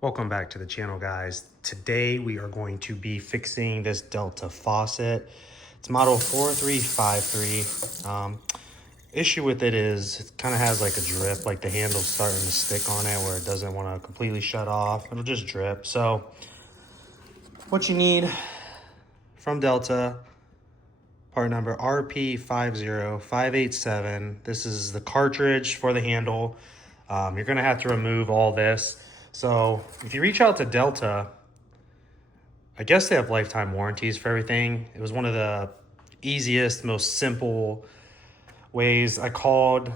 Welcome back to the channel, guys. Today we are going to be fixing this Delta faucet. It's model 4353. Issue with it is it kind of has like a drip, like the handle's starting to stick on it where it doesn't want to completely shut off. It'll just drip. So what you need from Delta, part number RP50587. This is the cartridge for the handle. You're gonna have to remove all this. So if you reach out to Delta, I guess they have lifetime warranties for everything. It was one of the easiest, most simple ways. I called,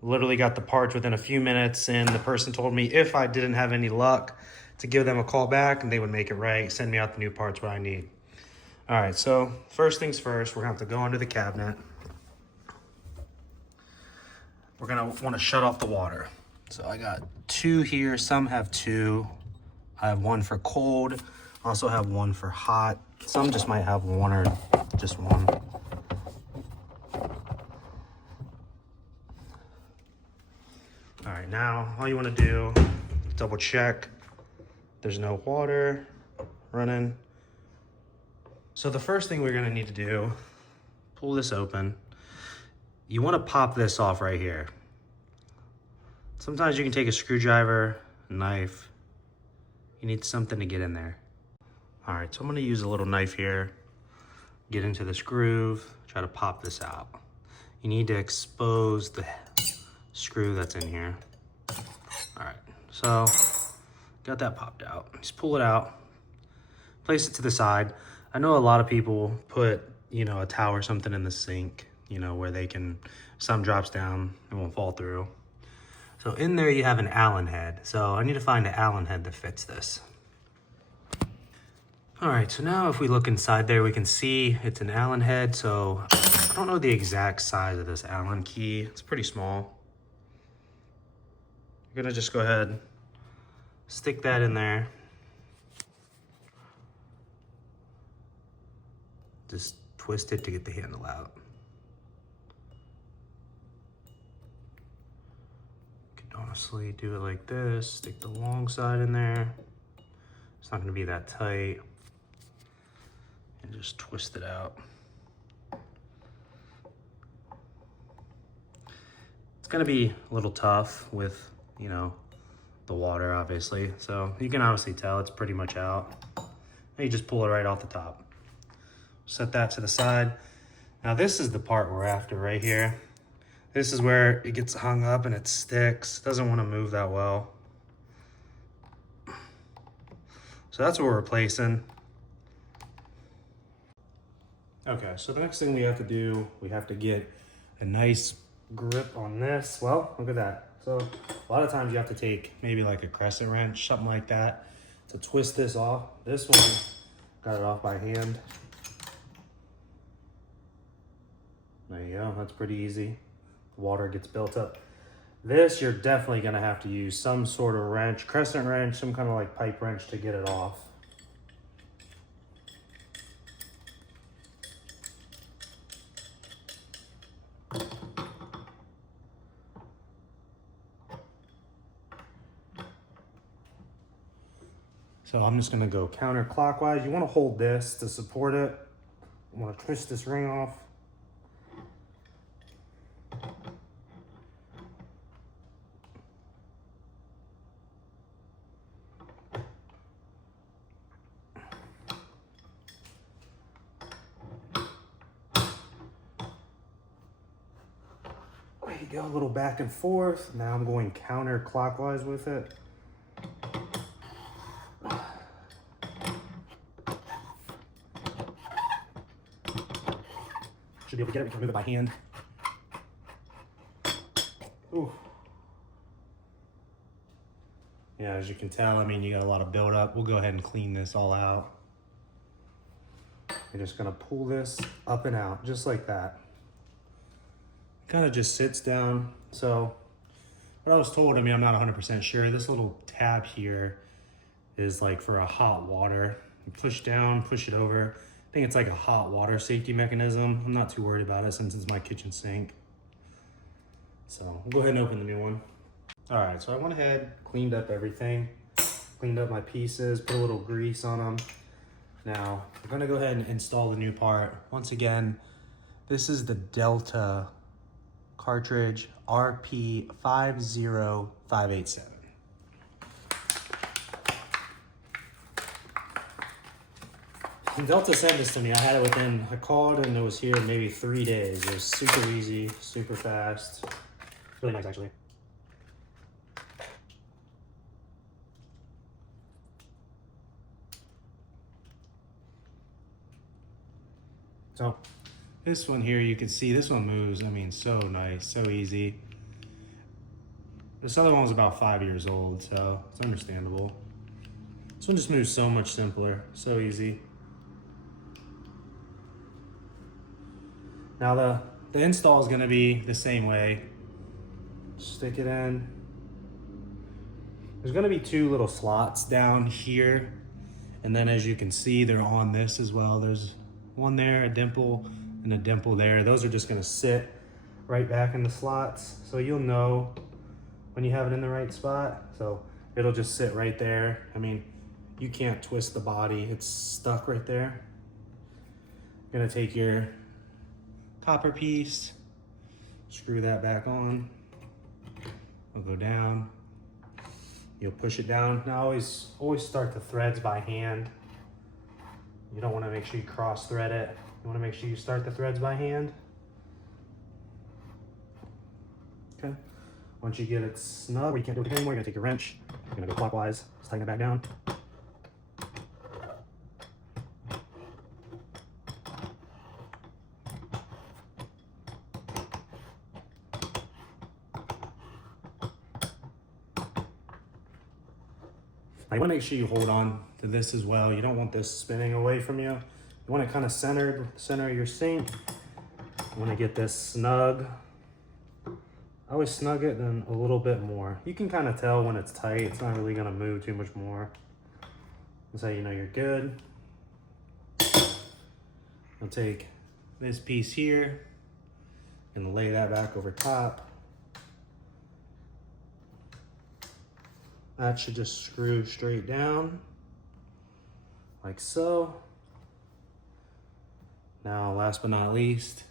literally got the parts within a few minutes, and the person told me if I didn't have any luck to give them a call back and they would make it right, send me out the new parts what I need. All right, so first things first, we're gonna have to go under the cabinet. We're gonna wanna shut off the water. So I got two here, some have two. I have one for cold, also have one for hot. Some just might have one or just one. All right, now all you wanna do, double check there's no water running. So the first thing we're gonna need to do, pull this open. You wanna pop this off right here. Sometimes you can take a screwdriver, a knife. You need something to get in there. All right, so I'm gonna use a little knife here, get into this groove, try to pop this out. You need to expose the screw that's in here. All right, so got that popped out. Just pull it out, place it to the side. I know a lot of people put, a towel or something in the sink, where they can, some drops down, it won't fall through. So in there you have an Allen head. So I need to find an Allen head that fits this. All right, so now if we look inside there, we can see it's an Allen head. So I don't know the exact size of this Allen key. It's pretty small. You're gonna just go ahead, stick that in there. Just twist it to get the handle out. Honestly, do it like this, stick the long side in there. It's not gonna be that tight. And just twist it out. It's gonna be a little tough with, the water, obviously. So you can obviously tell it's pretty much out. And you just pull it right off the top. Set that to the side. Now this is the part we're after right here. This is where it gets hung up and it sticks. Doesn't want to move that well. So that's what we're replacing. Okay, so the next thing we have to do, we have to get a nice grip on this. Well, look at that. So a lot of times you have to take maybe like a crescent wrench, something like that, to twist this off. This one, got it off by hand. There you go, that's pretty easy. Water gets built up. This, you're definitely gonna have to use some sort of wrench, crescent wrench, some kind of like pipe wrench to get it off. So I'm just gonna go counterclockwise. You wanna hold this to support it. You wanna twist this ring off. There you go, a little back and forth. Now I'm going counterclockwise with it. Should be able to get it, we can move it by hand. Ooh. Yeah, as you can tell, you got a lot of buildup. We'll go ahead and clean this all out. You're just gonna pull this up and out, just like that. Kind of just sits down. So what I was told, I'm not 100% sure. This little tab here is like for a hot water. You push down, push it over. I think it's like a hot water safety mechanism. I'm not too worried about it since it's my kitchen sink. So we'll go ahead and open the new one. All right, so I went ahead, cleaned up everything. cleaned up my pieces, put a little grease on them. Now, we're gonna go ahead and install the new part. Once again, this is the Delta cartridge RP50587. And Delta sent this to me. I had it I called and it was here maybe 3 days. It was super easy, super fast. Really nice, actually. So this one here, you can see this one moves. I mean, so nice, so easy. This other one was about 5 years old, so it's understandable. This one just moves so much simpler, so easy. Now the install is gonna be the same way. Stick it in. There's gonna be 2 little slots down here. And then as you can see, they're on this as well. There's one there, a dimple, and a dimple there. Those are just gonna sit right back in the slots. So you'll know when you have it in the right spot. So it'll just sit right there. I mean, you can't twist the body. It's stuck right there. You're gonna take your copper piece, screw that back on. It'll go down. You'll push it down. Now always start the threads by hand. You don't want to make sure you cross thread it. You want to make sure you start the threads by hand. Okay. Once you get it snug, where you can't do it anymore, you're gonna take your wrench. You're gonna go clockwise. Just tighten it back down. Now you want to make sure you hold on to this as well. You don't want this spinning away from you. You want it kind of centered, center of your sink. You want to get this snug. I always snug it then a little bit more. You can kind of tell when it's tight. It's not really going to move too much more. That's how you know you're good. I'll take this piece here and lay that back over top. That should just screw straight down, like so. Now, last but not least,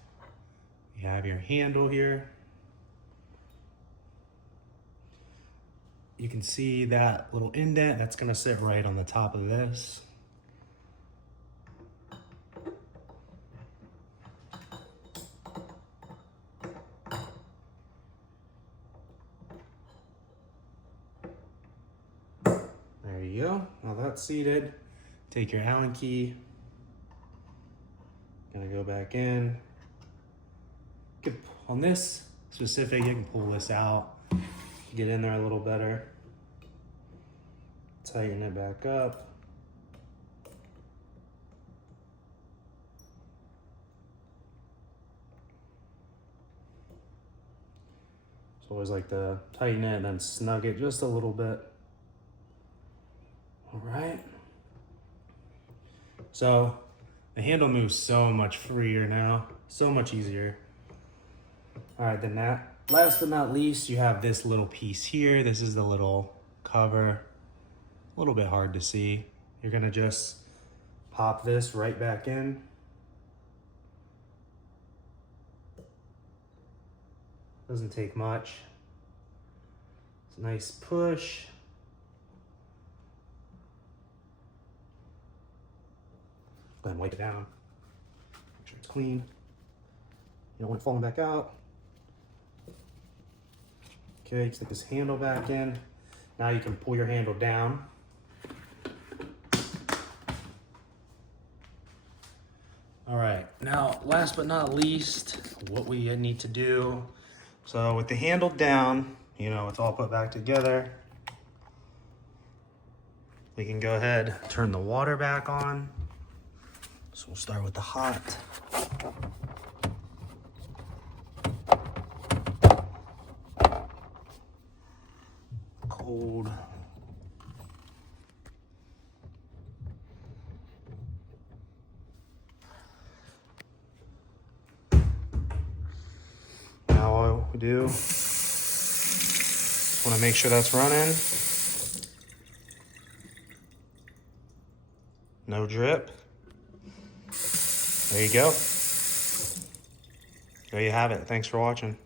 you have your handle here. You can see that little indent, that's gonna sit right on the top of this. There you go. Now that's seated. Take your Allen key. Gonna go back in. On this specific, you can pull this out. Get in there a little better. Tighten it back up. It's always like to tighten it and then snug it just a little bit. All right. So the handle moves so much freer now, so much easier. All right, then last but not least, you have this little piece here. This is the little cover. A little bit hard to see. You're gonna just pop this right back in. Doesn't take much. It's a nice push. Go ahead and wipe it down. Make sure it's clean. You don't want it falling back out. Okay, stick this handle back in. Now you can pull your handle down. All right, now last but not least, what we need to do. So with the handle down, you know, it's all put back together. We can go ahead, turn the water back on. So we'll start with the hot. Cold. Now all we do, just want to make sure that's running. No drip. There you go. There you have it. Thanks for watching.